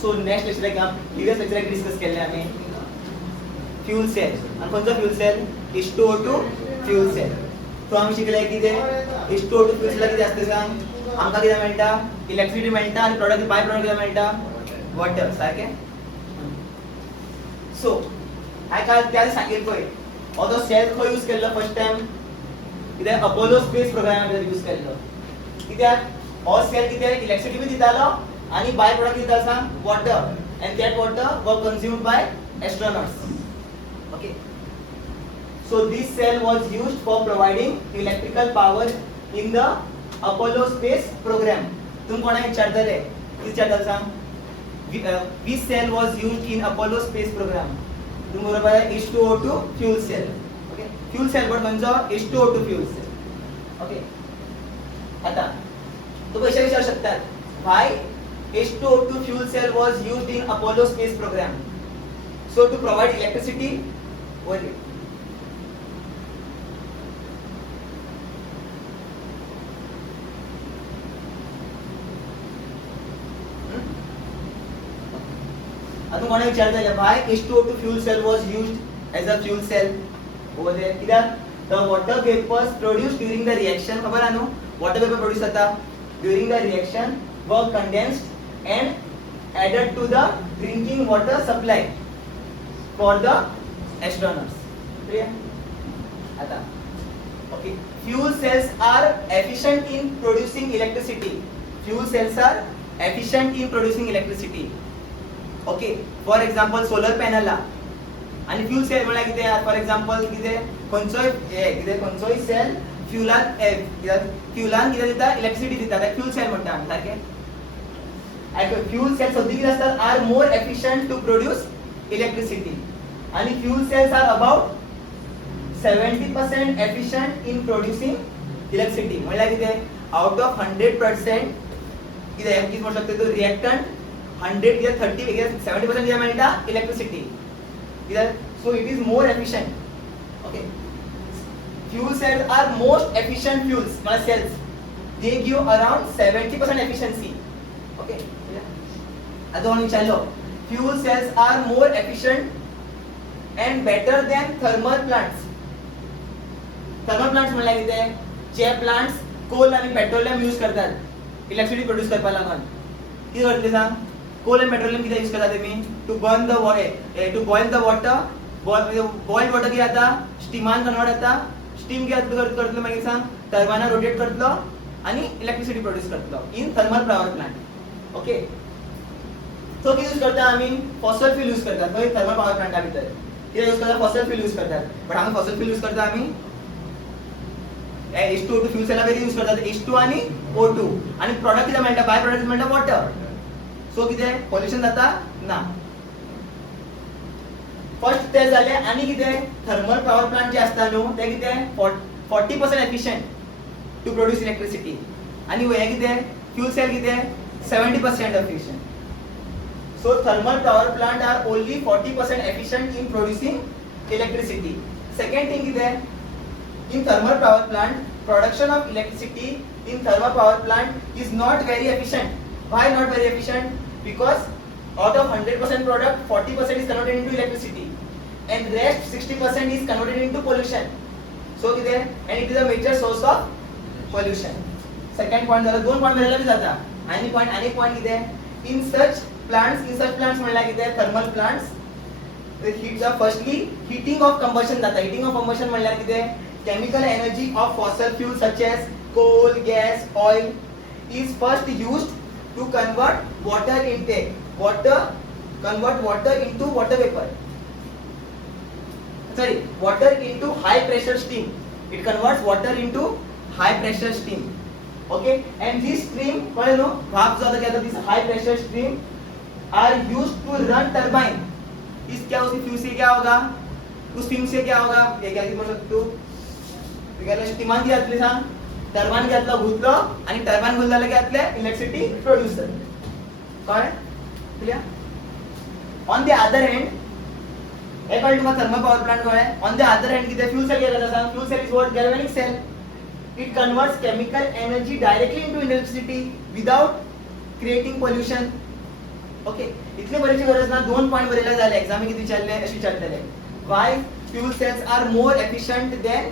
So next lecture का previous lecture discuss केले आम्ही फ्यूल सेल आणि कोणता fuel cell H2O2 fuel cell. So आम्ही शिकले की ते H2O2 फ्यूल सेल किती असते सांग आमका किती मिळता इलेक्ट्रिसिटी मिळता आणि प्रोडक्ट बाय प्रोडक्ट किती मिळता वॉटर सारखे. सो हाय काय त्याला सांगितलोय ऑदो सेल खो यूज केलं फर्स्ट टाइम किती अपोलो स्पेस प्रोग्राम मध्ये यूज केलं कित्याक ऑल सेल किती इलेक्ट्रिसिटी बी दितालो आणि बाय प्रोडक्ट किती दिता सांग water and that water were consumed by astronauts. Okay, so this cell was used for providing electrical power in the Apollo space program. तुम कोणा विचारतले किती विचारतले सांग which cell was used in Apollo space program. तुम बरोबर आहे H2O2 fuel cell. Okay, fuel cell पण म्हणजे H2O2 fuel cell. Okay, आता तो कशा विचारू शकतात why H2O2 fuel cell was used in Apollo space program. So to provide electricity only. आता कोणा विचारता why H2O2 fuel cell was used as a fuel cell over there. कित्याक the water vapors produced during the reaction खबर आहे no water vapor produce होता during the reaction were condensed and added to the drinking water supply for the astronauts. Clear? आता okay, fuel cells are efficient in producing electricity. Fuel cells are efficient in producing electricity. Okay, for example solar panel ला आणि fuel cell म्हणजे किती for example किती खंयचोय sale फ्युलान किती दिता electricity दिता त्या फ्यूल सेल म्हणटा आमी सारखे. फ्यूल सेल सद्दी किती असतात are more efficient to produce electricity आणि fuel cells are about 70% efficient in producing electricity. म्हणजे किती आउट ऑफ 100% किती किती म्हणू शकतो तो रिएक्टंट 100 किती 30 किती 70% किती मिळता इलेक्ट्रिसिटी किती so it is more efficient. Okay, fuel cells are most efficient fuels मतलब cells they give around 70% efficiency. Okay, आता आपण विचारलो fuel cells are more efficient and better than thermal plants. thermal plants म्हणल्या किती जे plants Coal आणि petroleum use करतात electricity produce करपा लागून किती करतले सांग कोल आणि पेट्रोलियम किती यूज करतात तुम्ही to burn the to boil the water boiled water किती आता स्टीमान कन्वर्ट जाता स्टीम किती करतलो मागीर सांग टर्बाइना रोटेट करतलो आणि इलेक्ट्रिसिटी प्रोड्यूस करतलो in thermal power plant. Okay, so किती यूज करता आम्ही फॉसिल फ्यूल यूज करतात खंय थर्मल पॉवर प्लांटा भितर किती यूज करता फॉसिल फ्यूल यूज करतात बट आम्ही फॉसिल फ्यूल यूज करता आम्ही H2O2 फ्यूल सेल यूज करतात H2 आणि O2 आणि प्रोडक्ट किती म्हणता बाय प्रोडक्ट म्हणता वॉटर. सो किती पॉल्युशन जाता ना. फर्स्ट ते झाले आणि किती थर्मल पॉवर प्लांट जे असतात नो ते किती 40% एफिशियंट टू प्रोड्यूस इलेक्ट्रिसिटी आणि हे किती फ्यूल सेल किती 70% efficient. So thermal power plant are only 40% efficient in producing electricity. Second thing is that in thermal power plant, production of electricity in thermal power plant is not very efficient. Why not very efficient? Because out of 100% product, 40% is converted into electricity, and rest 60% is converted into pollution. So and it is a major source of pollution. Second point झाला दोन point मिळाले जाता आणि point किती in such plants म्हणला किती thermal plants the heat the firstly heating of combustion जाता. heating of combustion म्हणल्यार किती chemical energy of fossil fuels such as coal, gas, oil is first used to convert water into water vapor. Sorry, water into high pressure steam. It converts water into high pressure steam. Okay, and this stream भाप जो आता this high pressure stream are used to run turbine. इस क्या उसकी fuel से क्या होगा उस fuel से क्या होगा ये क्या बोल सकते हो बिगाला स्टीमान की आतले सांग टर्बाइन घातला घुसलो आणि टर्बाइन घुसला की आतले इलेक्ट्रिसिटी प्रोड्यूस करते. काय clear? On the other hand एक तुम्हाला थर्मल पॉवर प्लांट कळ्ळे. ऑन द अदर हैंड किती फ्यूल सेल केला जाता fuel cell is what galvanic cell. It converts chemical energy directly into electricity without creating pollution. Okay इतले बरेची गरज ना 2 point Barela जाले एग्जामी किती विचारले अशी विचारतले why fuel cells are more efficient than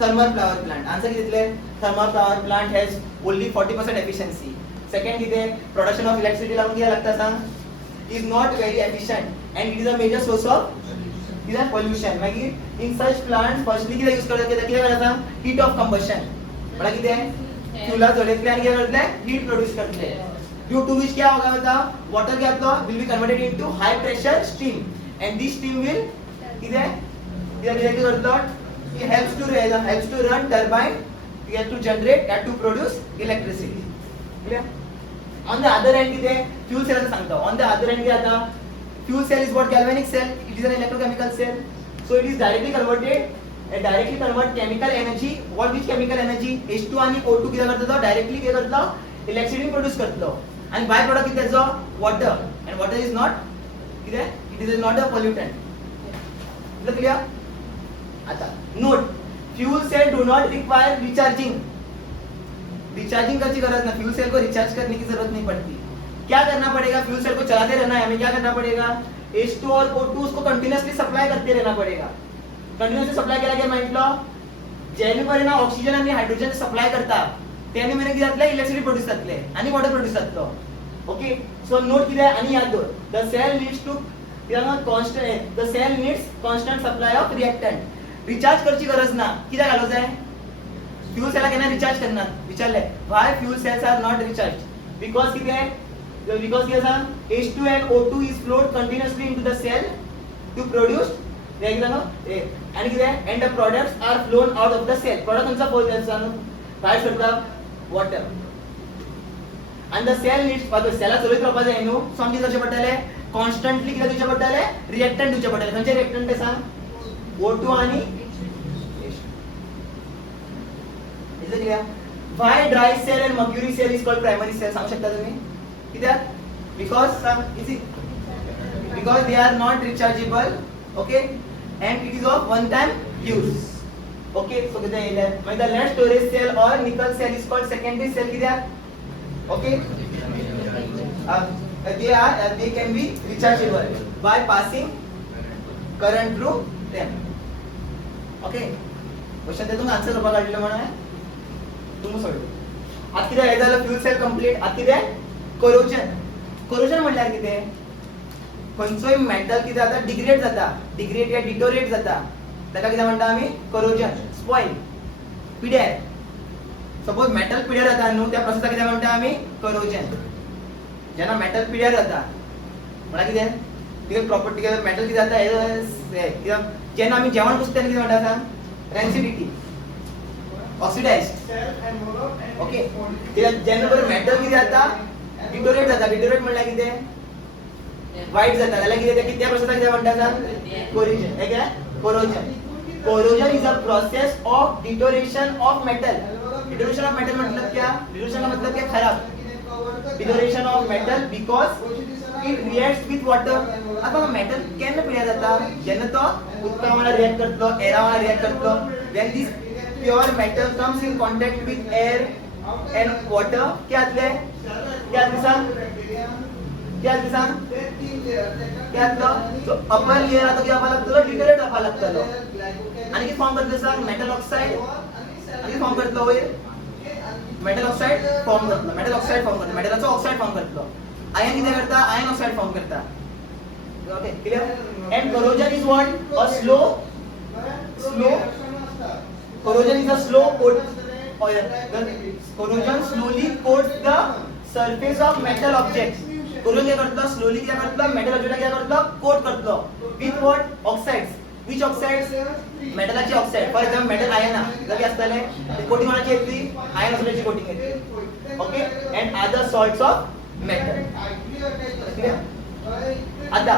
thermal power plant answer किती दिले thermal power plant has only 40% efficiency second किती प्रोडक्शन ऑफ इलेक्ट्रिसिटी लागून किती लागता सांग is not very efficient and it is a major source of pollution मागीर in such plants firstly किती use करतात किती करतात heat of combustion मला किती फ्यूला जोडले आणि किती करतले हीट प्रोड्यूस करतले due to which क्या होगा बताओ water क्या तो will be converted into high pressure steam and this steam will किती रिएक्ट करतो it helps to run turbine you have to generate and to produce electricity clear on the other end किती fuel cell सांगतो on the other end क्या आता fuel cell is what galvanic cell it is an electrochemical cell so it is directly convert chemical energy what which chemical energy H2 आणि O2 किती करतो directly काय करतो electricity produce करतो आणि byproduct किती त्याचा water and water is not किती it is not a pollutant clear आता note fuel cell do not require recharging की जरूरत ना फ्यूल सेल को रिचार्ज करने की जरूरत नहीं पड़ती क्या करना पड़ेगा फ्यूल सेल को चलाते रहना है हमें क्या करना पड़ेगा H2 और O2 उसको कंटिन्यूअसली सप्लाई करते रहना पड़ेगा कंटिन्यूअसली सप्लाई केला की म्हटलं जेणे परिणाम ऑक्सिजन आणि हायड्रोजन सप्लाय करता त्याने मैंने किती जातले इलेक्ट्रिसिटी प्रोड्यूस जातले आणि वॉटर प्रोड्यूस जातलो ओके सो नोट किती आहे आणि याद दवर the cell needs to constant supply of reactant recharge करची गरज ना किती घालव जाय फ्यूल सेल केना रिचार्ज करणार विचारले why fuel cells are not recharge because किती आहे because here some H2 and O2 is flowed continuously into the cell to produce and the products are flown out of the cell product कोणचा flow जायचा काय करता water and the cell needs for the cell चलत राहपा जाय न्हू so आमची कशे पडटले कॉन्स्टंटली किती दिवचे पडटले रिएक्टंट दिवचे पडटले खंयचे रिएक्टंट ते सांग O2 आणि is it clear why dry cell and mercury cell is called primary cell सांगू शकता तुम्ही because they are not rechargeable okay and it is of one time use okay so the lead storage cell or nickel cell is called secondary cell okay they can be rechargeable by passing current through them okay question ते तुम्ही answer बघा काढले म्हणा तुम्ही सोडले आता किती आहे झालं फ्यूल सेल कंप्लीट आता किती आहे कोरोजन म्हटल्यार कितें खंयचोय मेटल कितें जाता डिग्रेड या डिटोरेट जाता ताका कितें म्हणटा आमी कोरोजन स्पॉइल पिड्यार सपोज मेटल पिड्यार जाता न्हू त्या प्रोसेसाक कितें म्हणटा आमी कोरोजन जेन्ना मेटल पिड्यार जाता म्हळ्यार कितें प्रॉपर्टी मेटल कितें जाता जेन्ना आमी जेवण कुसता तेन्ना कितें म्हणटा सांग रेन्सिडिटी ऑक्सिडाइज्ड ओके जेन्ना मेटल कितें जाता डिटोरेट म्हणल्यार कितें वाईट जाता जाल्यार कितें त्या प्रोसेसाक कितें म्हणटा सांग कोरोजन हे काय corrosion is a process of deterioration of metal deterioration of metal मतलब क्या खराब deterioration of metal because it reacts with water आता मेटल केन्ना पिड्यार जाता जेन्ना तो उदका वांगडा रिएक्ट करतलो एरा वांगडा रिएक्ट करतलो when this pure metal comes in contact with air end water क्या सांग तो अपर लेयर आता क्या लागतलो डिटोरेट जावपा लागतलो आणि किती फॉर्म करतलो सांग मेटल ऑक्साइड आणि फॉर्म करतलो वयर मेटल ऑक्साइड फॉर्म करतलो मेटलाचो ऑक्साइड फॉर्म करतलो आयन किती करता आयन ऑक्साइड फॉर्म करता okay clear end corrosion is what a slow corrosion is a slow corrosion slowly coats the surface of metal objects corrosion क्या करता slowly क्या करता metal object क्या करता coat करता with what oxides which oxides मेटलाची oxide for example metal iron जरी असताले ते कोटिंग कोणाची येतली आयन ऑक्साइडची कोटिंग येतली okay and other salts of metal आता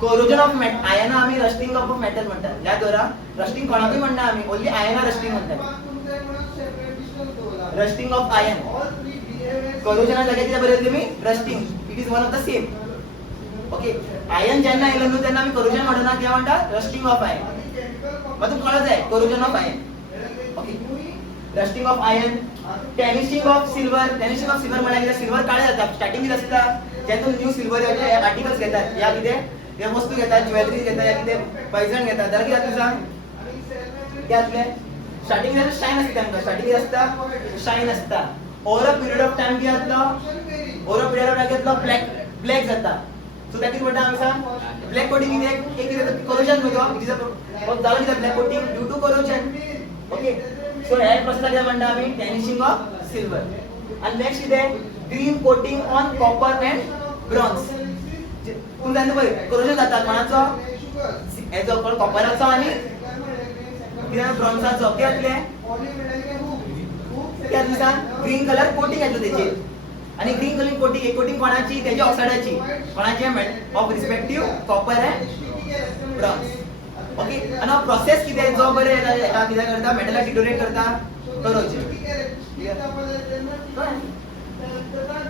कोरोजन ऑफ आयन आम्ही रस्टिंग ऑफ मेटल म्हणतात या द्वारा रस्टिंग कोणाकूय म्हणना आम्ही ओन्ली आयन रस्टिंग म्हणतात रस्टिंग ऑफ आयन कोरोजन जाग्यार कितें बरयतलें मी rusting it is one of the same okay iron जेन्ना येयलो न्हू तेन्ना आमी कोरोजन म्हणना कितें म्हणटा रस्टिंग ऑफ आयन मात तुमकां कळत जाय corrosion of iron okay rusting of iron tarnishing of silver म्हळ्यार कितें सिल्वर काळें जाता स्टार्टिंग कितें आसता जेन्ना न्यू सिल्वर आर्टिकल्स घेतात या कितें या वस्तू घेतात ज्वेलरी घेतात या कितें पैजण घेतात जाल्यार कितें जातलें सांग कितें जातलें स्टार्टिंग शायन आसता तांकां स्टार्टिंग आसता शायन आसता over a period of time कितें जातलो over a period of time जातलो ब्लॅक जाता सो ताका कितें म्हणटा आमी सांग ब्लॅक कोटिंग कितें एक कितें करोजन न्हू तो इट इज अ जालो कितें black coating due to corrosion okay so ह्या प्रोसेसाक कितें म्हणटा आमी टॅनिशिंग ऑफ सिल्वर आनी नेक्स्ट कितें green coating on copper and bronze पूण जाता पळय करोजन जाता कोणाचो हेजो कॉपराचो आनी कितें ब्रॉन्झाचो कितें जातलें कितें जातलें सांग ग्रीन कलर कोटिंग येतलो तेचेर आणि ग्रीन कलर कोटिंग कोणाची त्याच्या ऑक्साइडाची कोणाची of respective copper and bronze okay आणि हा प्रोसेस कितें जो बरे एका कितें करता मेटलाक डिटोरेट करता करोजन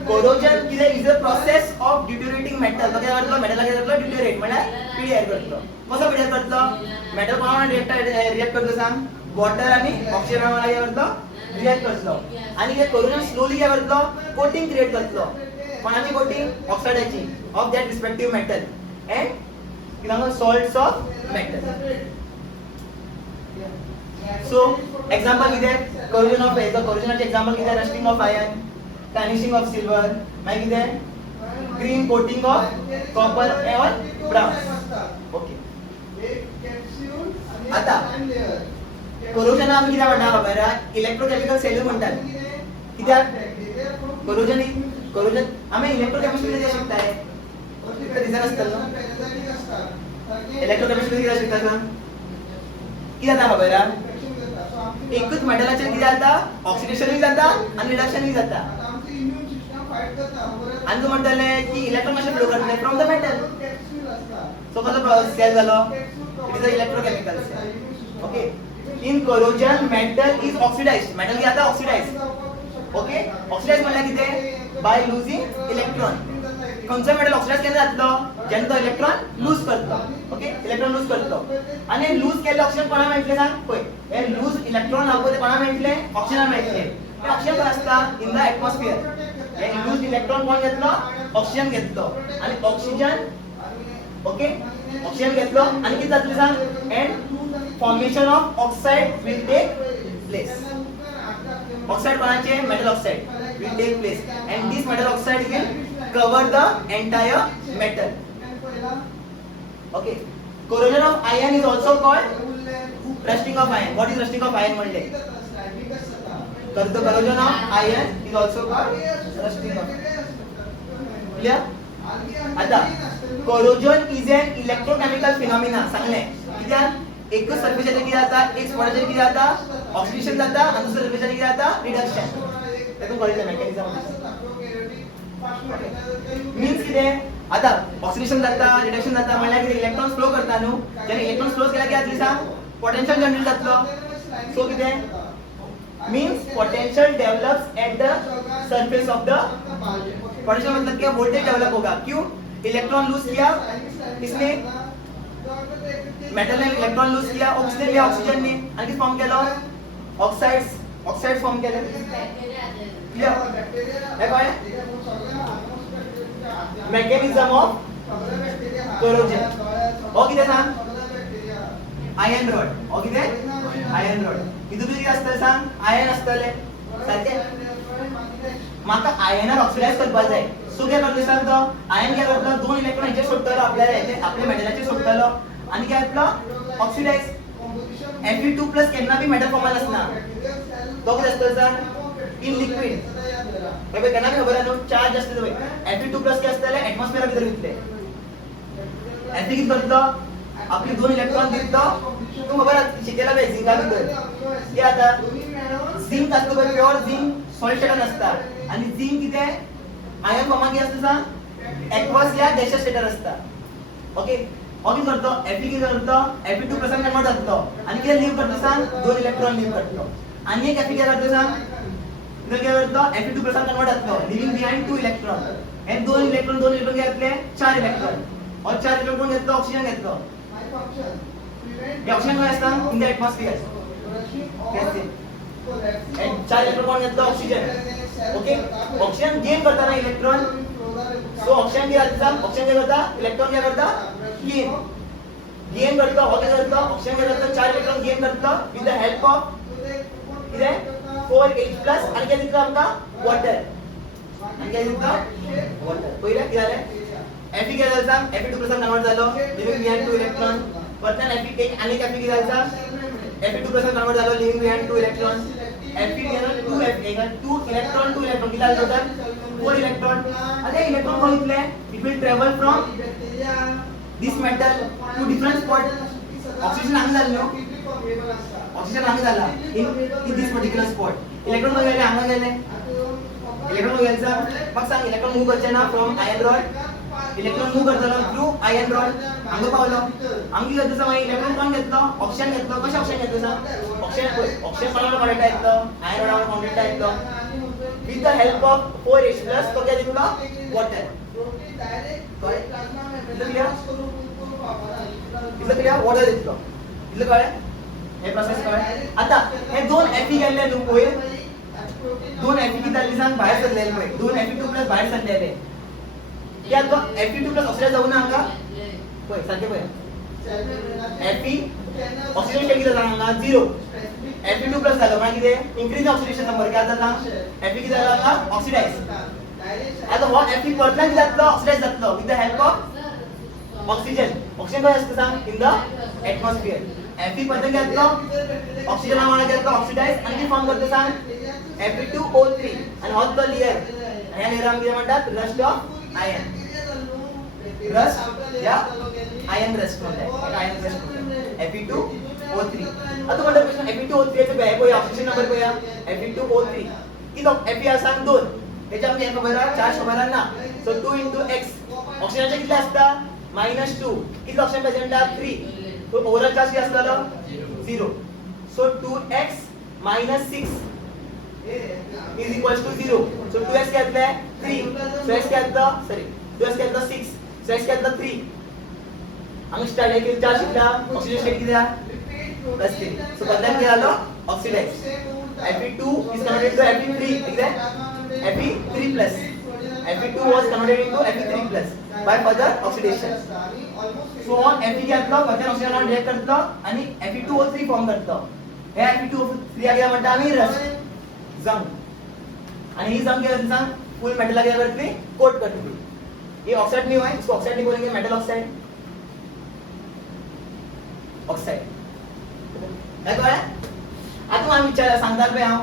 करोजन कितें is a process of deteriorating metal तो कितें करतलो मेटलाक कितें करतलो डिटोरेट म्हळ्यार पिड्यार करतलो कसो पिड्यार करतलो मेटल कोणा रिएक्ट करतलो सांग वॉटर आणि ऑक्सिजन वांगडा कितें करतलो रिएक्ट करतलो आणि हे करोजन स्लोली काय करतलो कोटिंग क्रिएट करतलो कोणाची कोटिंग ऑक्साइडाची of that respective metal and किंवा salts of metal so example कितें करोजन ऑफ करोजनाचे एग्जांपल कितें rusting of iron tarnishing of silver मागीर कितें green coating of copper on brown okay आता करोजन आमी कितें म्हणटा खबर आहा इलेक्ट्रोकेमिकल सेल्यूट म्हणटात कित्याक करोजन आमी इलेक्ट्रोकेमिस्ट्री जे शिकताय ते रिजन आसतलो इलेक्ट्रोकेमिस्ट्री कितें शिकता कितें जाता खबर आहा एकूच मेटलाचेर कितें जाता ऑक्सिडेशनूय जाता आनी रिडक्शनूय जाता आनी तूं म्हणटले की इलेक्ट्रॉन कशें फ्लो करतले फ्रॉम द मेटल सो कसो सेल जालो it is a electrochemical cell okay in corrosion metal is oxidized metal कितें जाता ऑक्सिडाइज ओके ऑक्सिडाइज म्हणल्यार कितें बाय लूजिंग इलेक्ट्रॉन खंयचो मेटल ऑक्सिडाइज केन्ना जातलो जेन्ना तो इलेक्ट्रॉन लूज करतलो ओके इलेक्ट्रॉन लूज करतलो आनी लूज केल्ले ऑक्सिजन कोणा मेळटले सांग पळय हे लूज इलेक्ट्रॉन आहा पळय ते कोणा मेळटले ऑक्सिजन मेळटले हे ऑक्सिजन खंय आसता इन द एटमॉस्फियर हे लूज इलेक्ट्रॉन कोण घेतलो ऑक्सिजन घेतलो आनी ऑक्सिजन ओके ऑक्सिजन घेतलो आनी कितें जातलें सांग end formation of oxide will take place oxide कोणाचे metal oxide will take place and this metal oxide will cover the entire metal okay corrosion of iron is also called rusting of iron what is rusting of iron म्हणले the corrosion of iron is also called rusting of clear आता corrosion is an electrochemical phenomena सांगले कित्याक एकच सर्फेसचेर कितें जाता एक स्पॉटाचेर कितें जाता ऑक्सिडेशन जाता आनी दुसऱ्या सर्फेसचेर कितें जाता रिडक्शन तेतून कळिल्लें मेकॅनिझम मीन्स कितें आतां ऑक्सिडेशन जाता रिडक्शन जाता म्हणल्यार कितें इलेक्ट्रॉन फ्लो करता न्हू जेन्ना इलेक्ट्रॉन फ्लो केल्यार कितें जातलें सांग पोटेन्शियल जनरेट जातलो सो कितें means potential develops at the surface of the potential मतलब क्या वोल्टेज डेवलप होगा क्यों इलेक्ट्रॉन लूज किया इसने मेटल ने इलेक्ट्रॉन लूज किया ऑक्सीजन लिया ऑक्सीजन ने आणि किती फॉर्म केलो ऑक्साइड्स फॉर्म केले क्लियर हे काय मेकॅनिझम ऑफ कोरोजन हो किती सांग आयर्न रॉड हो किती आयर्न रॉड हितून किती असतं सांग आयर्न असतले सारखे माका आयर्नार ऑक्सिडाइज करपाक जाय सो कितें करतलो सांग तो आयर्न कितें करतलो दोन इलेक्ट्रॉन हेचेर सोडटलो आपल्या मेटलाचेर सोडटलो आणि काय आपलं ऑक्सिडाइज Fe2+ केन्ना बी मेटल फॉर्मात असना तो कितें आसता सांग इन लिक्विड हे केन्ना बी खबर आहा न्हू चार्ज आसता पळय Fe2+ कितें आसतले एटमॉस्फियरा भितर वयतले Fe कितें करतलो आपली दोन इलेक्ट्रॉन दितलो तू खबर आहा शिकयला पळय झिंका भितर कितें जाता झिंक आसता पळय प्युअर झिंक सॉलिड स्टेटान आसता आणि झिंक कितें आयर्न फॉर्मात कितें आसता सांग एक्वस या गॅसियस स्टेटार आसता ओके और कितें करतो Fe कितें करतो Fe2+ कन्वर्ट जातलो आणि कितें लीव करतो सांग दोन इलेक्ट्रॉन लीव करतो आणि एक Fe कितें करतो सांग कितें करतो Fe2+ कन्वर्ट जातलो लिविंग बिहाइंड 2 इलेक्ट्रॉन हे दोन इलेक्ट्रॉन कितें जातले 4 इलेक्ट्रॉन और 4 इलेक्ट्रॉन घेतलो ऑक्सिजन घेतलो हे ऑक्सिजन काय आसता in the atmosphere end 4 electron घेतलो ऑक्सिजन ओके ऑक्सिजन गेन करताना इलेक्ट्रॉन सो ऑक्सीजन क्या करता ऑक्सीजन क्या करता इलेक्ट्रॉन क्या करता गेन गेन करता और क्या करता ऑक्सीजन क्या करता 4 इलेक्ट्रॉन गेन करता विद द हेल्प ऑफ किती 4H+ आणि काय दिसतं आमका वॉटर आणि काय दिसतं वॉटर पहिला किती झालं Fe काय झालं Fe2+ कन्वर्ट झालं लिव्हिंग बिहाइंड 2 इलेक्ट्रॉन परत Fe एक आणि Fe किती झालं Fe2+ कन्वर्ट झालं लिव्हिंग बिहाइंड 2 इलेक्ट्रॉन Fe गेलं 2 इलेक्ट्रॉन किती झालं टोटल 4 इलेक्ट्रॉन आता इलेक्ट्रॉन कोण इथले it will travel from this metal to different spot oxygen आंग झालं ऑक्सिजन आंग झाला in this particular spot electron मध्ये गेले आंग गेले इलेक्ट्रॉन गेलचा मग सांग इलेक्ट्रॉन मूव्ह करते ना from iron rod electron move करताना थ्रू आयर्न रॉड अंग पावलो अंगी करता समज इलेक्ट्रॉन कोण घेतलं ऑक्सिजन घेतलं कशा ऑक्सिजन घेतलं सांग ऑक्सिजन कोणाला कॉन्टॅक्ट येतं आयर्न रॉड कॉन्टॅक्ट येतं with the help of 4H+ तो काय दिला वॉटर इथलं क्लियर वॉटर दिसलं इथलं काय हे प्रोसेस काय आता हे दोन Fe गेले नको दोन Fe किती झाली सांग बाहेर चाललेले होय दोन Fe2+ बाहेर चाललेले या तो Fe2+ ऑक्सिजन जाऊ ना अंगा होय सांगते होय Fe ऑक्सिजन किती झाला अंगा 0 Fe2+ झालं म्हणजे किती इन्क्रीज ऑक्सिडेशन नंबर काय झाला Fe किती झाला अंगा ऑक्सिडाइज आता व्हॉट Fe पर्सनल जातलं ऑक्सिडाइज जातलं with the help of oxygen काय असतं सांग इन द एटमॉस्फियर Fe पर्सनल जातलं ऑक्सिजन आम्हाला जातलं ऑक्सिडाइज आणि फॉर्म करतो सांग Fe2O3 आणि हॉट द लेयर या लेयरांना म्हणतात रस्ट ऑफ आयर्न रस्ट या आयर्न रस्ट म्हणतात आयर्न रस्ट Fe2O3 आता म्हणतो प्रश्न Fe2O3 चे काय कोई ऑक्सिजन नंबर कोया Fe2O3 किती Fe असं 2 त्याच्यामध्ये एक खबर आहे 4 खबर आहे ना सो 2 * x ऑक्सिजनचे किती असतात -2 किती ऑक्सिजन प्रेझेंट आहे 3 तो ओव्हरऑल चार्ज किती असतो 0 so 2x - 6 is equals to 0 so 2x क्या आता है 3 so x क्या आता सॉरी 2x क्या आता 6 so x क्या आता 3 हम स्टार्ट है कि चार्ज कितना ऑक्सीजन स्टेट कितना प्लस 3 so बदल क्या आलो oxidise Fe2 is converted to Fe3 ठीक है Fe3 plus Fe2 was converted into Fe3 plus by further oxidation so on Fe क्या आता वरच्या ऑक्सिजनला रिएक्ट करतं आणि Fe2O3 फॉर्म करतं हे Fe2O3 आगे म्हणतात आम्ही रस्ट जंग आणि ही जंग क्या सांग फुल मेटल क्या करते कोट करते ये ऑक्साइड नहीं हुआ है इसको ऑक्साइड नहीं बोलेंगे मेटल ऑक्साइड काय कळलं आता आम्ही विचार सांगतात बे हां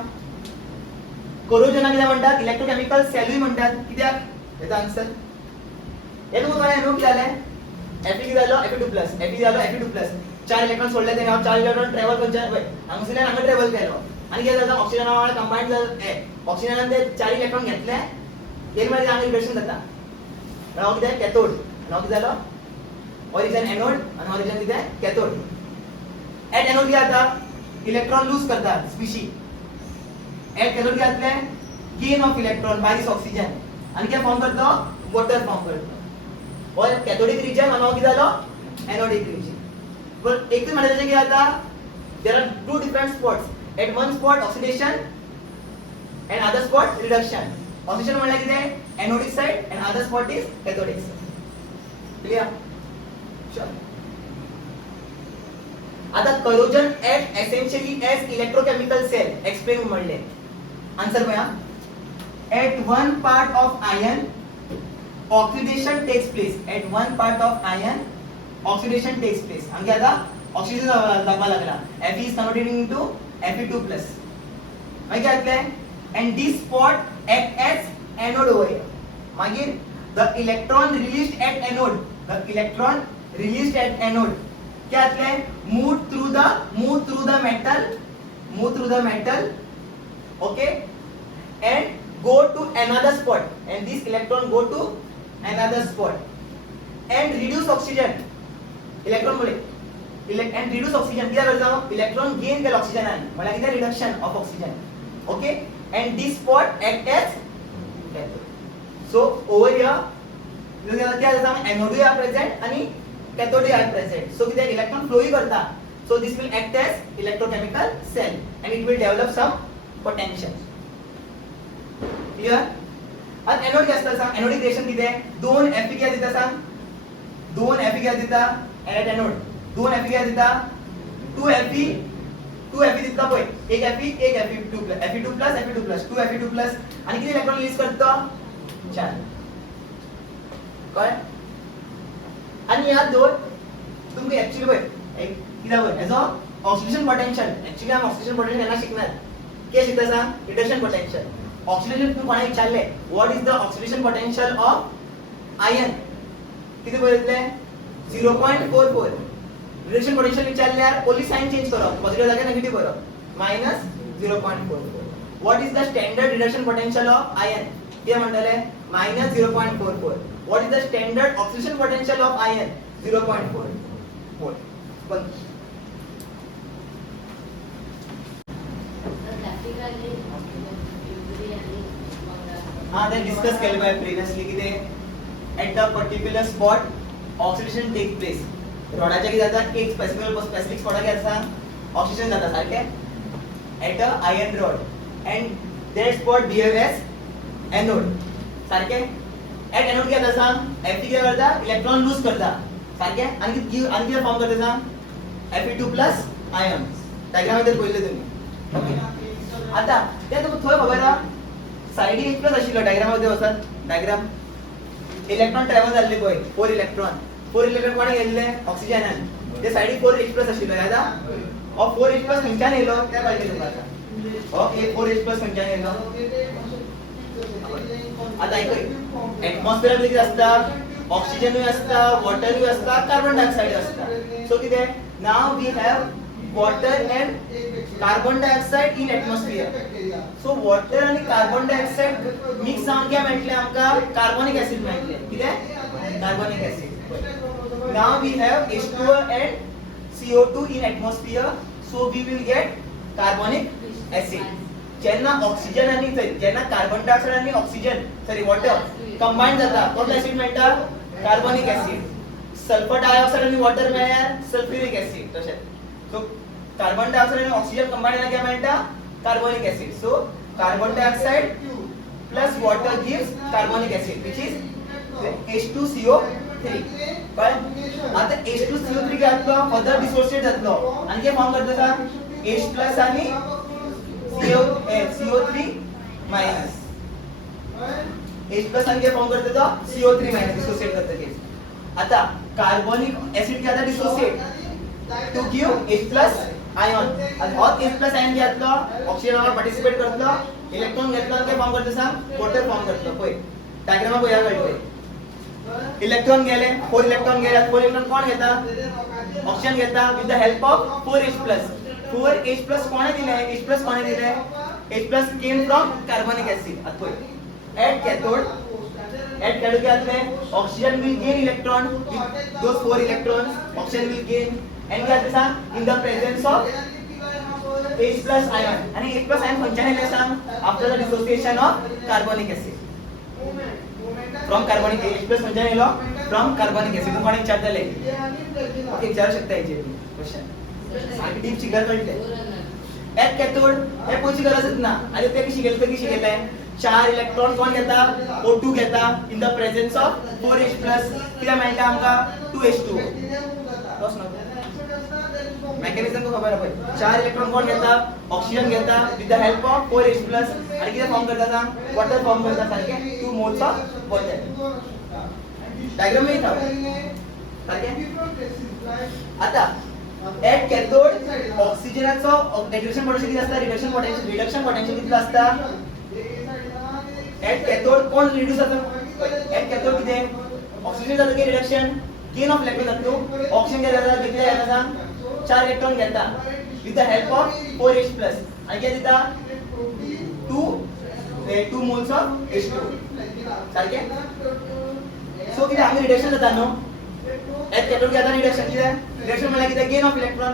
कोरोजन किती म्हणतात इलेक्ट्रोकेमिकल सेल्युई म्हणतात कित्याक याचा आन्सर हे तुम्हाला काय नो किती झालंय Fe किती झालं Fe2+ Fe झालं Fe2+ 4 इलेक्ट्रॉन सोडले त्याने 4 इलेक्ट्रॉन ट्रॅव्हल करतात बे ऑक्सिजन आम्ही ट्रॅव्हल केलं आणि काय झालं ऑक्सिजन आम्हाला कंबाइंड झालं ऑक्सिजन ते 4 इलेक्ट्रॉन घेतले तेल मध्ये चांगलं रिडक्शन जाता नाव किती आहे कॅथोड नाव किती झालं ओरिजिन एनोड आणि ओरिजिन किती आहे कॅथोड ऍट एनोड काय आता इलेक्ट्रॉन लूज करतात स्पीशी ऍट कॅथोड काय असले gain of electron by this oxygen आणि काय फॉर्म करतो वॉटर फॉर्म करतो और कॅथोडिक रीजन आणि नाव किती झालं एनोडिक रीजन पण एकच म्हणायचं की आता there are two different spots at one spot oxidation and other spot reduction oxidation म्हणलं की ते anodic side and other spot is cathodic side clear sure आता corrosion acts essentially as electrochemical cell explain म्हणले answer बघा at one part of iron oxidation takes place at one part of iron oxidation takes place आणि आता oxygen दाखवा लागला Fe is converted into Fe2+ माहिती आहे and this spot act as anode over here मागीर the electron released at anode क्या असले move through the metal okay and go to another spot and this electron go to another spot and reduce oxygen electron मुळे and reduce oxygen क्या करता हूँ electron gain कर oxygen आने मतलब कितना reduction of oxygen okay and this spot act as cathode so over here क्या करता हूँ एनोड आर प्रेजेंट आणि कैथोड आर प्रेजेंट सो किती इलेक्ट्रॉन फ्लो ही करता so this will act as electrochemical cell and it will develop some potential clear आता anode कितें आसता सांग एनोडिक रिएक्शन कितें दोन Fe कितें दिता सांग दोन Fe कितें दिता एट एनोड दोन Fe कितें दिता 2 Fe दिता पळय एक Fe2 Fe2 2 आणि किती इलेक्ट्रॉन रिलीज करता 4 कळ्ळें आणि ह्या दोन तुमकां एक्चुअली पळय कितें पळय हेजो ऑक्सिडेशन पोटेंशियल एक्चुअली आमी ऑक्सिडेशन पोटेंशियल केन्ना शिकनात कितें शिकता सांग रिडक्शन पोटेंशियल ऑक्सिडेशन तू कोणाक विचारले what is the oxidation potential of ion किती पळयतले 0.44 रिडक्शन पोटेंशियल विचारल्यार ओन्ली साइन चेंज करप पॉझिटिव्ह जाग्यार नेगेटिव्ह करप -0.44 what is the standard reduction potential of ion कितें म्हणटले -0.44 what is the standard oxidation potential of ion 0.4 पण हाँ they discuss केले by previously कि at the particular spot oxidation take place रोडाच्या किती जाता एक specific spot ला आसा oxidation जाता सारखे at a iron rod and that spot behave as anode सारखे at anode किती आसा Fe किती करता इलेक्ट्रॉन लूज करता सारखे आणि किती फॉर्म करता सांग Fe2+ आयन डायग्राम मध्ये पहिले तुम्ही आता ते तुमका थोय खबर आहा साइडीक एक प्लस आशिल्लो डायग्राम मध्ये वचत डायग्राम इलेक्ट्रॉन ट्रॅव्हल जाल्ले पळय 4 इलेक्ट्रॉन कोणे गेल्ले ऑक्सिजनान ते साइडीक 4H+ आशिल्लो याद आहा हो 4H+ खंयच्यान येयलो त्या पाहिजे तुमका ओके 4H+ खंयच्यान येयलो आता ऐकय एटमॉस्फियर मध्ये किती असता ऑक्सिजनूय असता वॉटरूय असता कार्बन डायऑक्साइड असता सो किते now we have water and carbon dioxide in atmosphere so water आणि कार्बन डायऑक्साइड मिक्स जावन काय मेळटले आमका कार्बोनिक ऍसिड मेळटले किते carbonic acid now we have H2O and CO2 in atmosphere so we will get carbonic acid जेन्ना oxygen आणि जेन्ना कार्बन डायऑक्साइड आणि ऑक्सिजन सॉरी वॉटर कंबाईन जाता कसलो ऍसिड मेळटा कार्बोनिक ऍसिड सल्फर डायऑक्साइड आणि वॉटर मेळ्यार सल्फ्युरिक ऍसिड तशें so carbon dioxide आणि ऑक्सिजन कंबाईन जाल्यार काय मेळटा carbonic acid so carbon dioxide plus water gives carbonic acid which is H2CO3 पण आता H2CO3 काय जातलो फर्दर डिसोसिएट जातलो आणि काय फॉर्म करता सांग H+ आणि CO3 मायनस H+ आणि काय फॉर्म करता तो CO3 मायनस डिसोसिएट करता ते आता कार्बोनिक ऍसिड काय आता dissociate to give H+ ion आणि हॉट H+ आयन घेतलो ऑक्सिजन वर पार्टिसिपेट करतलो इलेक्ट्रॉन घेतलो आणि काय फॉर्म करता सांग वॉटर फॉर्म करतलो पळय डायग्राम पळया कळतले इलेक्ट्रॉन गेले 4 इलेक्ट्रॉन गेले 4 इलेक्ट्रॉन कोण घेता ऑक्सिजन घेता with the help of 4H+ कोणे दिले H+ कोणे दिले H+ came from carbonic acid आता पळय ऍट कॅथोड घातले oxygen will gain electron with those 4 electrons oxygen will gain and काय सांग in the presence of H+ ion आणि H+ आयन खंयच्यान येले सांग after the dissociation of carbonic acid from carbonic H+ खंयच्यान येलो फ्रॉम कार्बोनिक ऍसिड कोणी विचारतले okay विचारू शकता याचे क्वेश्चन सारखी डीप शिकार कळते ऍट कॅथोड हे पोची गरजच ना आणि ते कशी गेले 4 इलेक्ट्रॉन कोण घेता O2 घेता in the presence of 4H+ किती मेळटा आमका 2H2 बस ना मेकॅनिझम को खबर आहे 4 इलेक्ट्रॉन कोण घेता ऑक्सिजन घेता with the help of 4H+ आणि किती फॉर्म करता सांग वॉटर फॉर्म करता सारखे 2 मोल्स ऑफ वॉटर डायग्राम में था सारखे आता ऍट कॅथोड ऑक्सिजनाचो रिडक्शन पोटेंशियल किती असता रिडक्शन पोटेंशियल किती असता ऍट कॅथोड कोण रिड्यूस जाता ऍट कॅथोड किती ऑक्सिजन जाता की रिडक्शन गेन ऑफ इलेक्ट्रॉन जातो ऑक्सिजन घेता किती येता सांग 4 इलेक्ट्रॉन घेता with the help of 4H+ आणि किती दिता 2 मोल्स ऑफ H2 सारखे सो किती आम्ही रिडक्शन जाता नो ऍट कॅथोड घेता रिडक्शन किती रिडक्शन म्हणजे किती gain of electron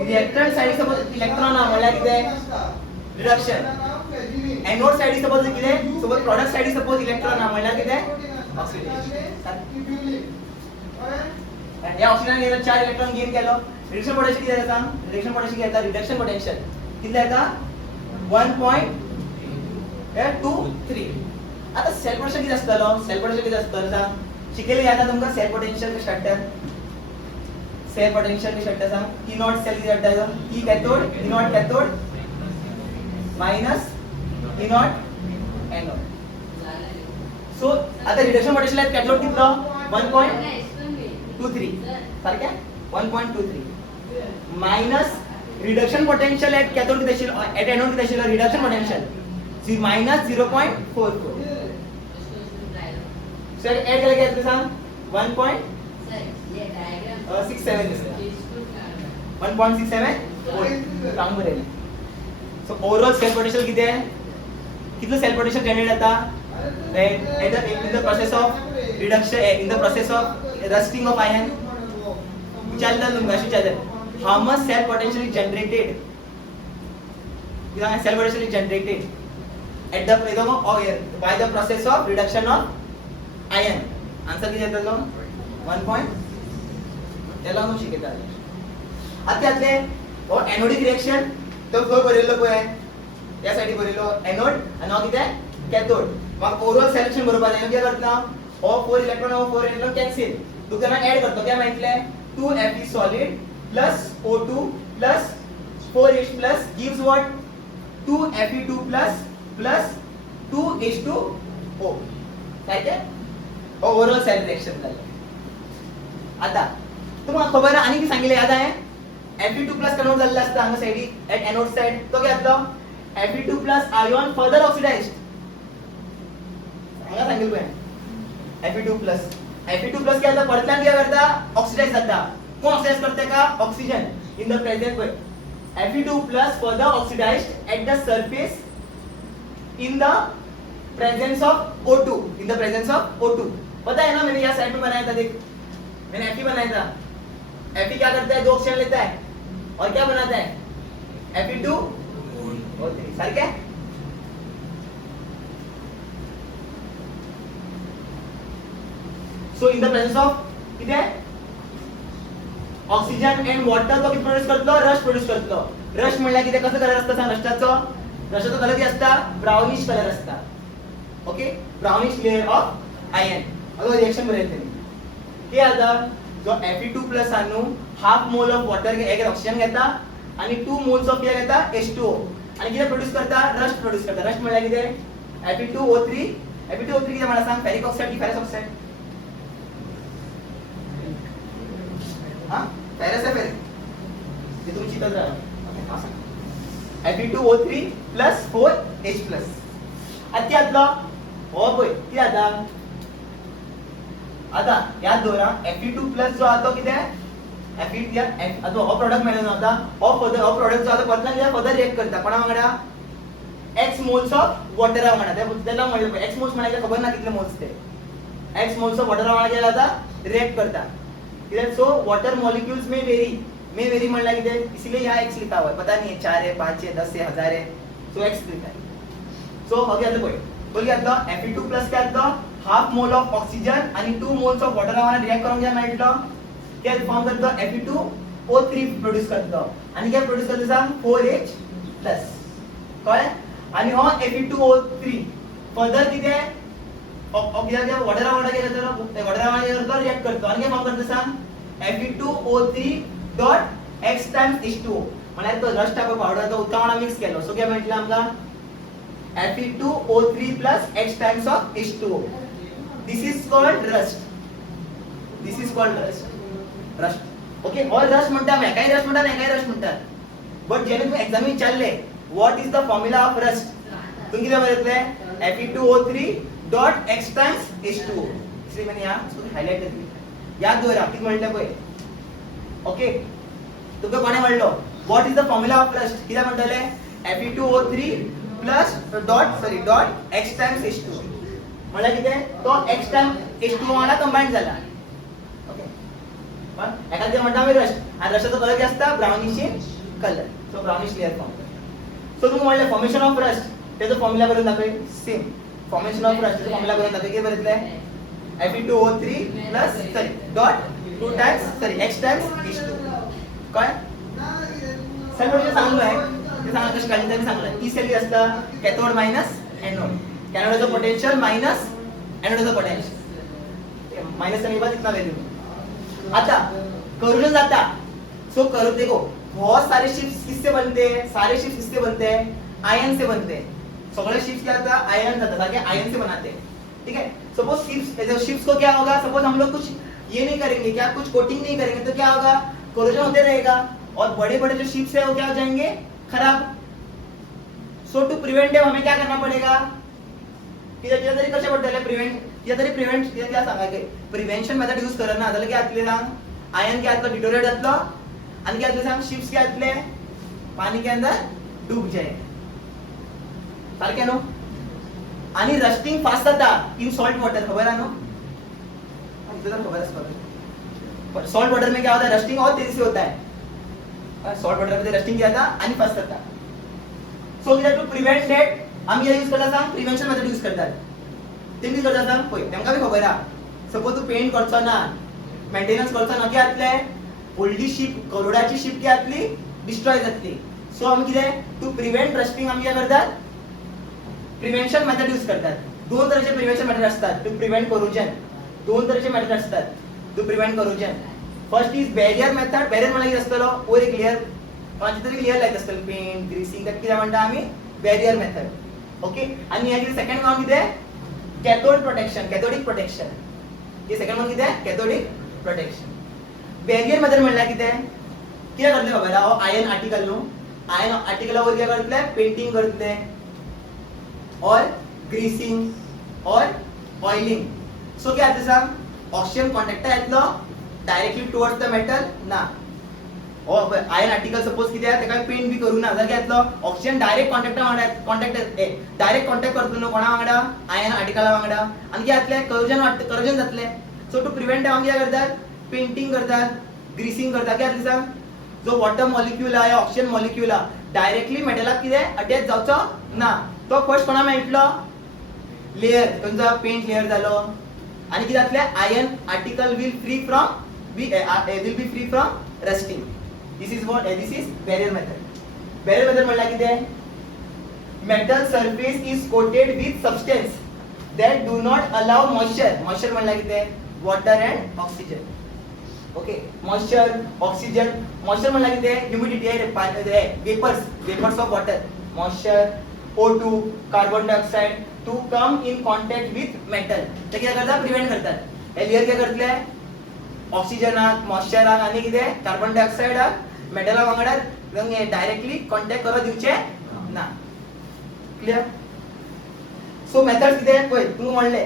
electron side suppose electron म्हणजे किती रिडक्शन एनोड साइड सपोज किती suppose product side suppose electron म्हणजे किती ऑक्सिडेशन या ऑक्सिजन घेता 4 इलेक्ट्रॉन गेन केलो रिडक्शन पोटेंशियल किती जाता रिडक्शन पोटेंशियल किती जाता रिडक्शन पोटेंशियल किती जाता 1.2 2 3. आता सेल पोटेंशियल किती असतलो? सेल पोटेंशियल किती असतलो सांग? शिकले आता तुमका सेल पोटेंशियल कशे काढतात? सेल पोटेंशियल कशे काढतात सांग? E नॉट सेल किती काढतात? E cathode, E naught cathode minus E naught anode. So आता रिडक्शन पोटेंशियल आहे कॅथोड कितलो? 1.23 सारखे 1.23 minus reduction potential at cathode किती असेल? एट एनोड किती असेल? Reduction potential minus 0.44. Sir add केलं काय सांग? 1.67 1.67 व्होल्ट काम करेल. सो ओव्हरऑल सेल पोटेंशियल किती आहे? किती सेल पोटेंशियल जनरेट आता? in the process of reduction, in the process of rusting of iron. विचारलं तुमका अशी विचारलं how much cell potential is generated? Cell potential is generated at the by the process of reduction of iron. Answer किती येतो? 1 point. त्याला मग शिकता आत्यातले anodic reaction तो फ्लो बरेलो को आहे यासाठी बरेलो एनोड आणि किती आहे कॅथोड. मग ओव्हरऑल सिलेक्शन बरोबर आहे काय करता? O4 electron O4 electron cancel दुसऱ्यांना ऍड करतो. काय माहितले? 2Fe solid plus O2 plus 4H plus gives what? 2Fe2 plus 2H2O. काय ते ओव्हरऑल सेल रिएक्शन झालं. आता तुम्हाला खबर आहे आणि की सांगितले याद आहे Fe2 plus कन्वर्ट झालेला असता अंग साइड एट एनोड साइड तो काय असतो? Fe2 plus ion further oxidized. सांगा सांगितलं काय? Fe2 plus क्या होता? परतल्यान क्या करता? ऑक्सिडाइज जाता. कोण ऑक्सिडाइज करते का? Oxygen in the present way. Fe2 plus further oxidized at the surface in the presence of O2. In the presence of O2. पता है ना मैंने यहाँ साइड में बनाया था देख. मैंने Fe बनाया था. Fe क्या करता है? दो ऑक्सीजन लेता है और क्या बनाता है? Fe2O3. सारखे? So in the presence of किती आहे? ऑक्सिजन एंड वॉटर तो किती प्रोड्यूस करतो? रश प्रोड्यूस करतो. रश म्हणला की ते कसं कलर असतं सांग? रशाचा कलर किती असता? ब्राउनिश कलर असता. Okay brownish layer of ion. आता रिएक्शन बरेल त्यांनी हे आता जो Fe2+ आणू हाफ मोल ऑफ वॉटर एक ऑक्सिजन घेता आणि 2 मोल्स ऑफ एअर घेता H2O आणि किती प्रोड्यूस करता? रश प्रोड्यूस करता. रश म्हणला की ते Fe2O3 किती मला सांग? फेरिक ऑक्साइड की फेरस ऑक्साइड? हाँ फेरस है फेरिक ये तुम चितात राहा. ओके हा सांग Fe2O3 plus 4H plus अत्यातला हो बोय किती आता याद दोरा Fe2+ जो आता किती आहे? Fe या आता हा प्रोडक्ट मिळणार होता. हा प्रोडक्ट जो आता परतला या फर्दर रिएक्ट करता पण वांगडा x मोल्स ऑफ वॉटर वांगडा त्याला म्हणलं x मोल्स म्हणायला खबर ना किती मोल्स ते x मोल्स ऑफ वॉटर वांगडा गेला आता रिएक्ट करता. सो वाटर मॉलिक्यूल्स में वेरी म्हणला की इसलिए यहाँ x लिखा हुआ है. पता नहीं है 4 है 5 है 10 है 1000 है. सो x लिखा है. सो हो गया कोई बोल गया आता Fe2+ क्या आता? हाफ मोल ऑफ ऑक्सिजन आणि 2 मोल्स ऑफ वॉटर वाला रिएक्ट करून घ्या म्हटलं काय फॉर्म करतो? Fe2O3 प्रोड्यूस करतो आणि काय प्रोड्यूस करतो सांग? 4H+ काय आणि हा Fe2O3 फर्दर किती आहे? ऑक्सिजन वॉटर वाला गेला तर वॉटर वाला गेला रिएक्ट करतो आणि काय फॉर्म करतो सांग? Fe2O3 dot x times H2O म्हणजे तो रस्ट आपण पावडर तो उत्कावणा मिक्स केलो. सो काय म्हटलं आमका? Fe2O3 plus x times of H2O. This is called rust. Rust. Okay. और rust म्हणतात एकाही रस्ट म्हणतात एकाही रस्ट म्हणतात. बट जेने तुम्ही एक्झाम में विचारले what is the formula of rust तुम्ही किती बघितले? Fe2O3 dot x times H2O. इसलिए मैंने यहाँ इसको हाईलाइट कर दिया. याद दोरा किती म्हणलं पाहिजे. ओके तुमका कोणे म्हणलो what is the formula of rust किती म्हणताले? Fe2O3 plus dot x times H2O मला किती आहे? तो x टाइम्स H2O मला कंबाईन झाला. ओके पण एखाद्या म्हणता मी रस्ट आणि रस्टचा कलर काय असता? Brownish colour. So brownish layer form. So तुम्ही म्हणले फॉर्मेशन ऑफ रस्ट त्याचा फॉर्म्युला करून दाखवे. सेम फॉर्मेशन ऑफ रस्ट त्याचा फॉर्म्युला करून दाखवे. काय बरतले? Fe2O3 plus dot 2 times x times H2O काय सेल म्हणजे सांगलो आहे ते सांगा कशी काढली तरी सांगलं. ई सेल असता cathode minus anode. Cathode potential minus anode potential. Minus करने के बाद इतना वैल्यू. आता करूजन जाता. सो करो देखो बहुत सारे शिप्स किससे बनते हैं? सारे शिप्स किससे बनते हैं? आयन से बनते हैं. सगळे शिप्स क्या होता है? आयन जाता ताकि आयन से बनाते हैं. ठीक है. सपोज शिप्स को क्या होगा? सपोज हम लोग कुछ ये नहीं करेंगे, क्या कुछ कोटिंग नहीं करेंगे तो क्या होगा? कोरोजन होते रहेगा और बड़े बड़े जो शिप्स है वो क्या हो जाएंगे? खराब. सो टू प्रिवेंट देम हमें क्या करना पड़ेगा? किती तरी कसे पडतले प्रिवेंट किती तरी प्रिवेंट क्या सांगायचे? प्रिव्हेंशन मेथड यूज करा ना. जाल्यार काय जातले सांग? आयन क्या जातलो? डिटोरेट जातलो आणि क्या जातले सांग? शिप्स क्या जातले? पानी के अंदर डूब जाए. सारखे नो. आणि रस्टिंग फास्ट जाता इन सॉल्ट वाटर. खबर आहे नो? इधर खबर है. सॉल्ट वाटर में क्या होता है? रस्टिंग और तेजी से होता है. सॉल्ट वाटर मध्ये रस्टिंग क्या जाता आणि फास्ट जाता. So we to prevent that आम्ही यूज करता सांग प्रिव्हेंशन मेथड यूज करतात. ते मी करता सांग पळय तेमका बी खबर आहे. सपोज तू पेंट करतो ना मेंटेनन्स करतो ना क्या जातले? ओल्डी शिप करोडाची शिप क्या जातली? डिस्ट्रॉय जातली. सो आम्ही किती टू प्रिव्हेंट रस्टिंग आम्ही काय करतात? प्रिव्हेंशन मेथड यूज करतात. दोन तऱ्हेचे प्रिव्हेंशन मेथड असतात टू प्रिव्हेंट करोजन. दोन तऱ्हेचे मेथड असतात to prevent corrosion. First is barrier method. Barrier म्हणजे किती असतलो? वर एक लेयर कोणाची तरी लेयर लायत असतलो पेंट ग्रीसिंग त्यात किती म्हणता आम्ही? Barrier method. ओके. आणि ह्याची सेकंड वन किती आहे? Cathode protection. Cathodic protection. हे सेकंड वन किती आहे? Cathodic protection. बॅरियर मेथड म्हणला किती आहे? किती करतले बाबा? Iron article no. आयन आर्टिकलवर काय करतले? पेंटिंग करतले और ग्रीसिंग और ऑयलिंग. सो क्या आते सांग? ऑक्सिजन कॉन्टॅक्ट येतलो डायरेक्टली टुवर्ड्स द मेटल ना. और आयन आर्टिकल सपोज किती आहे? ते काय पेंट बी करू ना जाल्यार काय येतलो? ऑक्सिजन डायरेक्ट डायरेक्ट कॉन्टॅक्ट करतलो कोणा वांगडा? आयन आर्टिकला वांगडा. आणि काय जातले? करोजन जातले. सो टू प्रिव्हेंट आम्ही काय करतात? पेंटिंग करतात, ग्रीसिंग करतात. काय जातले सांग? जो वॉटर मॉलिक्यूल आहे ऑक्सिजन मॉलिक्यूल डायरेक्टली मेटलाक किती अटॅच जावचो ना. तो फर्स्ट कोणा मेळटलो? लेयर. तुमचा पेंट लेयर जालो आणि किती जातले? Ion article will free from rusting. This is barrier method. Barrier method म्हणला किती आहे? Metal surface is coated with substance that do not allow moisture. Moisture म्हणला किती आहे? water and oxygen. Okay. moisture, oxygen. moisture म्हणला किती आहे? humidity आहे, vapors of water. moisture, O2, carbon dioxide to come in contact with metal. ते काय करतात? प्रिव्हेंट करतात. हे लेयर काय करतले? ऑक्सिजन मॉइश्चर आणि किती आहे? कार्बन डायऑक्साइड मेटला वांगडा डायरेक्टली कॉन्टॅक्ट करू दिवचे ना. क्लियर? सो मेथड्स किती आहे? पळय तू म्हणले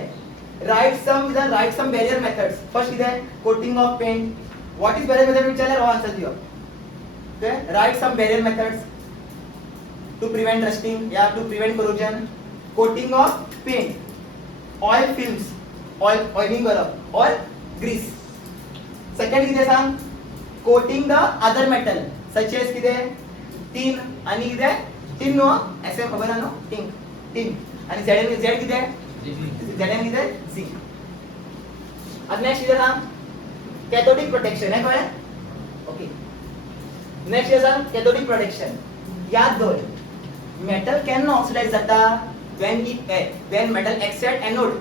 write some barrier methods. First किती आहे? Coating of paint. What is barrier method विचारले हो आन्सर दियो. Okay. Write some barrier methods to prevent rusting या to prevent corrosion. Coating of paint, oil films, oiling करप और ग्रीस. सेकंड किती सांग? Coating the other metal such as किती? Tin आणि किती? टिन नो ऐसे खबर आहे नो? टिन आणि झेड किती आहे? झेड किती आहे? झिंक. अब नेक्स्ट किती सांग? कॅथोडिक प्रोटेक्शन आहे कळलं? ओके. नेक्स्ट सांग कॅथोडिक प्रोटेक्शन. याद दवर मेटल केन्ना ऑक्सिडाइज जाता? when metal acts at anode.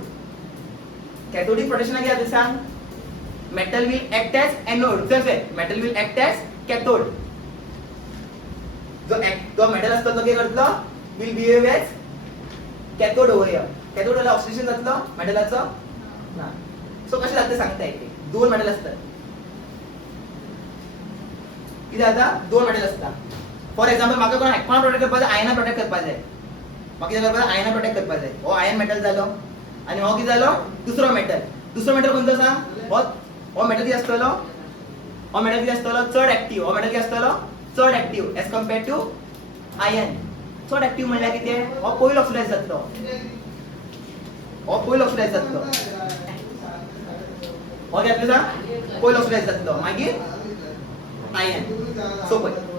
Cathodic protection क्या होता है सांग? Metal will act as anode. कैसे? Metal will act as cathode. जो metal असतो तो काय करतो? Will behave as cathode over here. Cathode ला ऑक्सिडेशन जातलो मेटलाचं ना. सो कसे जाते सांगता येते? दोन मेटल असतात. किती आता? दोन मेटल असतात. फॉर एक्झाम्पल म्हाका कोणा प्रोटेक्ट करपाक जाय? आयना प्रोटेक्ट करपाक जाय. म्हाका कितें करपाक जाय? आयना प्रोटेक्ट करपाक जाय. हो आयन मेटल जालो आणि हो कितें जालो? दुसरो मेटल. दुसरो मेटल कोणतो सांग? हो मेटल कितें आसतलो? हो मेटल कितें आसतलो? चड एक्टिव्ह. हो मेटल कितें आसतलो? चड active as compared to iron. चड एक्टिव्ह म्हणल्यार कितें? हो पयलो ऑक्सिडाइज जातलो. हो पयलो ऑक्सिडाइज जातलो. हो कितें सांग? पयलो ऑक्सिडाइज जातलो मागीर आयन. सो पळय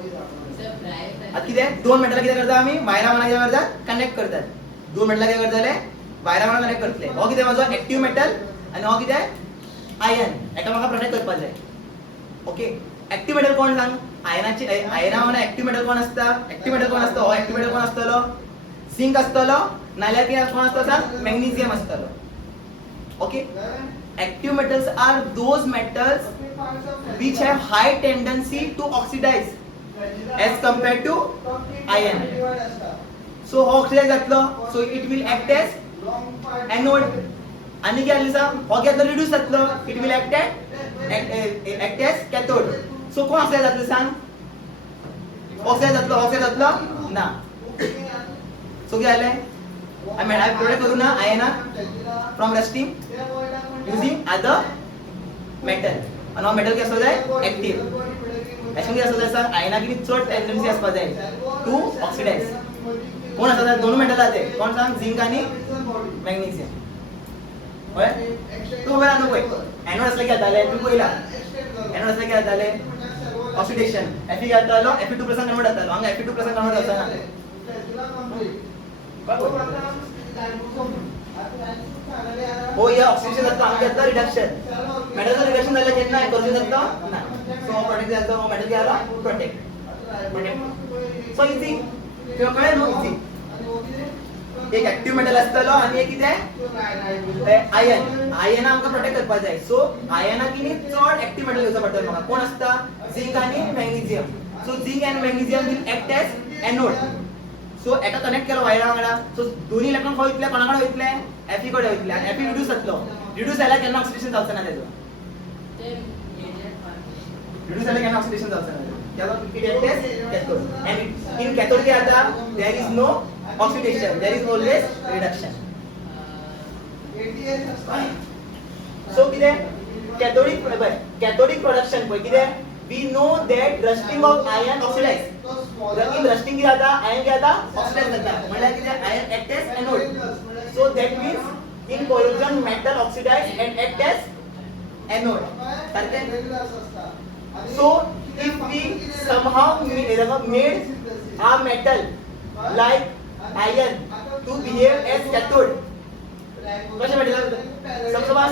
आता कितें? दोन मेटल कितें करता आमी? वायरा वांगडा कितें करतात? कनेक्ट करतात. दोन मेटल कितें करतले? वायरा वांगडा कनेक्ट करतले. हो कितें माझो? एक्टिव्ह मेटल आणि हो कितें? आयन. एकामेकांक प्रोटेक्ट करपाक जाय. ओके. एक्टिव्ह मेटल कोण सांग? आयना वांगडा एक्टिव्ह मेटल कोण असता? एक्टिव्ह मेटल कोण असता? हो एक्टिव्ह मेटल कोण असतलो? झिंक असतलो नाल्यार कितें कोण आसता सांग मॅग्नेशियम असतलो. Okay, active metals are those metals which have high tendency to oxidize as compared to iron. So oxidize जातलो, so it will act as anode. आणि कितें जालें सांग हो घेतलो रिड्यूस जातलो, it will act as cathode. So कोण oxidize जातलो सांग oxidize जातलो ना. So कितें जालें I product करू ना iron from rusting using other metal. आणि हो मेटल कितें आसपाक जाय एक्टिव. अशें कितें आसपाक जाय सर आयनाक कितें चड टेंडन्सी आसपाक जाय टू ऑक्सिडाइज. कोण आसा जाय दोन मेटल आसा ते कोण सांग झिंक आणि मॅग्नेशियम. कळ्ळें तूं खबर आसा पळय एनोड आसले कितें जातालें तूं पळयला एनोड आसले कितें जातालें ऑक्सिडेशन Fe जातालो Fe2+ कन्वर्ट जातालो हांगा Fe2+ कन्वर्ट जावचना. हो या ऑक्सिडेशन जाता हांगा जाता रिडक्शन मेटलचं रिडक्शन जाल्यार केन्ना करूं जाता ना. सो प्रोटेक्ट जाता हो मेटल कितें जाला प्रोटेक्ट. सो इजी किंवा कळ्ळें न्हू इजी. एक एक्टिव मेटल आसतलो आनी एक कितें आयन आमकां प्रोटेक्ट करपाक जाय. सो आयनाक कितें चड एक्टिव मेटल घेवचो पडटलो म्हाका कोण आसता झिंक आनी magnesium. So zinc and magnesium will act as anode. So एका कनेक्ट केलो वायरा वांगडा सो दोन्ही इलेक्ट्रॉन खंय वयतले कोणा कडेन वयतले Fe कडेन वयतले आनी Fe रिड्यूस जातलो. रिड्यूस जाल्यार केन्ना ऑक्सिडेशन जावचो ना तेजो. रिड्यूस जाल्यार केन्ना ऑक्सिडेशन जावचो ना तेजो. It act as cathode and in cathode कितें जाता there is no oxidation there is always reduction. So कितें कॅथोडिक प्रोडक्शन पळय कितें we know that rusting of iron oxidize. In rusting कितें जाता iron कितें जाता oxidize जाता म्हळ्यार कितें iron act as anode. So that means in corrosion metal oxidize and act as anode. So if we somehow made a metal like iron to behave as cathode कशें metal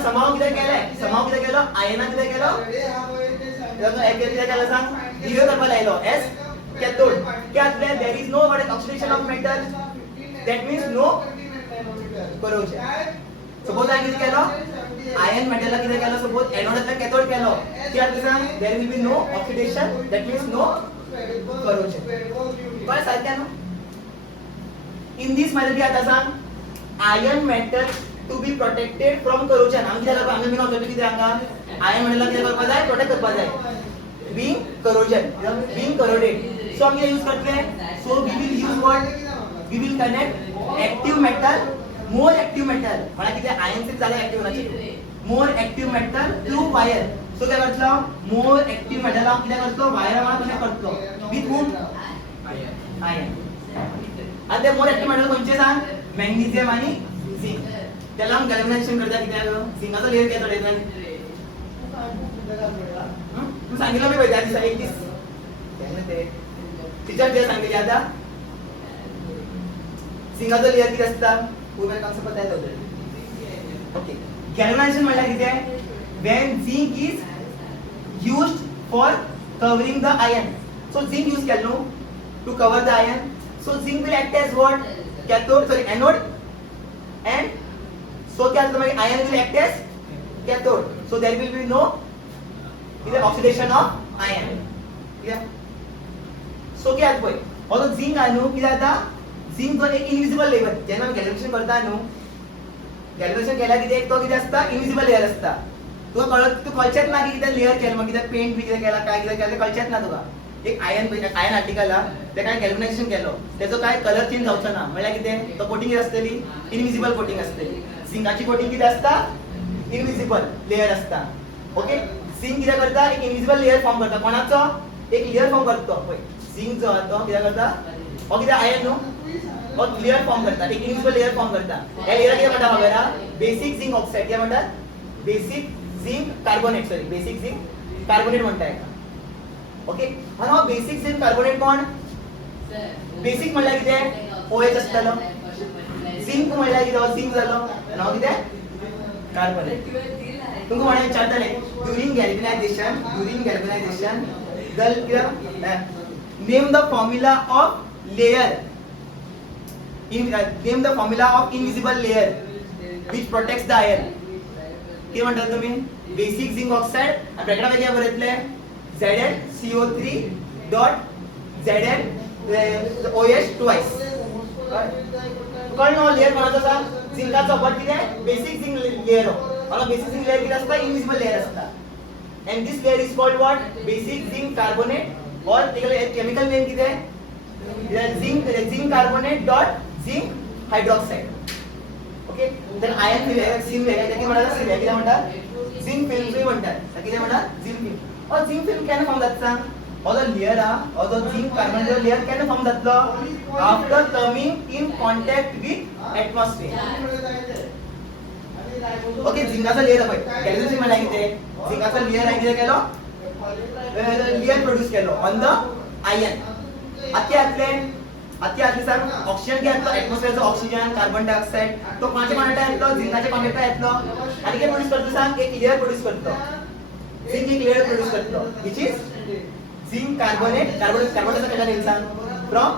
समाव कितें केलें समाव कितें केलो आयनान कितें केलो कितें केलो सांग बिहेव करपाक लायलो एज कॅथोड. क्या जातलें there is no oxidation of metal that means no corrosion. Suppose I कितें केलो आयन मेटल कितें केलो सपोज एनोडातलो कॅथोड केलो क्या जातलें सांग there will be no oxidation that means no corrosion. कळ्ळें सारकें न्हू. इन दिस मेथड कितें जाता सांग iron metal to be protected from corrosion. आमी कितें करपाक आमी ऑब्जेक्ट कितें हांगा आयन मेटल कितें करपाक जाय प्रोटेक्ट करपाक जाय being corrosion being corroded. So आमी यूज करतले so we will use what we will connect active metal more active metal म्हळ्यार कितें आयन से ज्यादा active होनाची more active metal through wire. So काय करतलो more active metal हांव कितें करतलो वायरा वांगडा कनेक्ट करतलो with whom iron. आणि ते more active metal खंयचे सांग मॅग्नेशियम आणि झिंक. त्याला आमी गॅल्वनायझेशन करता कित्याक झिंकाचो लेयर घेता थोडे तू सांगितलं मी त्या दिसा एक दीस ते टीचर जे सांगितले आता झिंकाचो लेयर कितें आसता पूर्ण कॉन्सेप्ट पता आहे. ओके गॅल्वनायझेशन म्हळ्यार कितें when zinc is used for covering the iron. So zinc use केलो to cover the iron. So zinc will act as what anode and so क्या होता iron will act as cathode. So there will be no oxidation of iron. Yeah. So क्या होता है और तो zinc आनु किधर था zinc तो एक invisible layer जेना हम गैल्वेनाइजेशन करता है नु गॅल्वनायझेशन केला कितें एक तो कितें आसता इनविजिबल लेयर आसता. तुका कळत तू कळचेत ना की कितें लेयर केला कितें पेंट बी कितें केला काय कितें केला कळचेत ना तुका. एक आयन आर्टिकल हा ते काय गॅल्वनायझेशन केलो त्याचो काय कलर चेंज जावचो ना म्हळ्यार कितें तो कोटिंग आसतली इनविजिबल कोटिंग आसतली. झिंकाची कोटिंग कितें आसता इनविजिबल लेयर आसता. ओके झिंक कितें करता एक इनविजिबल लेयर फॉर्म करता कोणाचो एक लेयर फॉर्म करता पळय झिंक जो आसा तो कितें करता हो कितें आयन न्हू हो लेयर फॉर्म करता एक इनविजिबल लेयर फॉर्म करता. ह्या लेयराक कितें म्हणटा खबर आहा बेसिक झिंक ऑक्साइड कितें म्हणटात basic zinc carbonate sorry basic zinc carbonate म्हणटा हेका. ओके आणि हो बेसिक झिंक कार्बोनेट कोण बेसिक म्हणल्यार कितें OH आसतलो झिंक म्हणल्यार कितें हो झिंक जालो आनी हो कितें कार्बोनेट. तुमकां कोणें विचारतले during galvanisation name the formula of layer name the formula of invisible layer which protects the iron. किती म्हणतात तुम्ही? बेसिक झिंक ऑक्साइड आणि ब्रॅकेटमध्ये काय बरयतले? ZnCO3 dot ZnOH twice. कळलं लेयर कोणाचा असा? झिंकाचा बट किती आहे? बेसिक झिंक लेयर हो. मला बेसिक झिंक लेयर किती असता? इनविजिबल लेयर असता. And this layer is called what? Basic zinc carbonate or chemical name किती आहे? Zinc carbonate dot zinc hydroxide. Okay? then iron film वेगळा किती म्हणतात? सिम किती म्हणतात? Zinc film फ्री म्हणतात. किती म्हणतात? Zinc film. और zinc film केना फॉर्म जाता? और the layer or the zinc carbonate layer केना फॉर्म जातलो? After coming in contact with atmosphere. Okay झिंकाचा लेयर आहे गॅलियम मला किती झिंकाचा लेयर आहे किती केलो लेयर प्रोड्यूस केलो ऑन द आयर्न आतले सांग ऑक्सिजन काय येतो एटमॉस्फिअरचा ऑक्सिजन कार्बन डायऑक्साइड तो कोणाच्या कॉन्टॅक्ट येतो झिंकाच्या कॉन्टॅक्ट येतो आणि काय प्रोड्यूस करतो सांग एक लेयर प्रोड्यूस करतो झिंक एक लेयर प्रोड्यूस करतो व्हिच इज झिंक कार्बोनेटचा काय नेल सांग फ्रॉम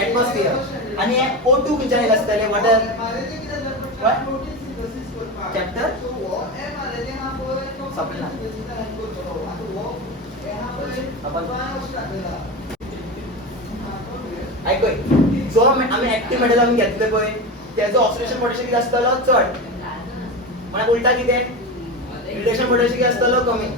एटमॉस्फिअर आणि O2 किंचा नेल असतले वॉटर चैप्टर सपना ऐकय जो आम्ही ऍक्टिव्ह मेटल आम्ही घेतले पळय त्याचं ऑक्सिडेशन पोटेन्शियल किती असतलो चढ म्हणजे उलटा किती रिडक्शन पोटेन्शियल किती असतलो कमी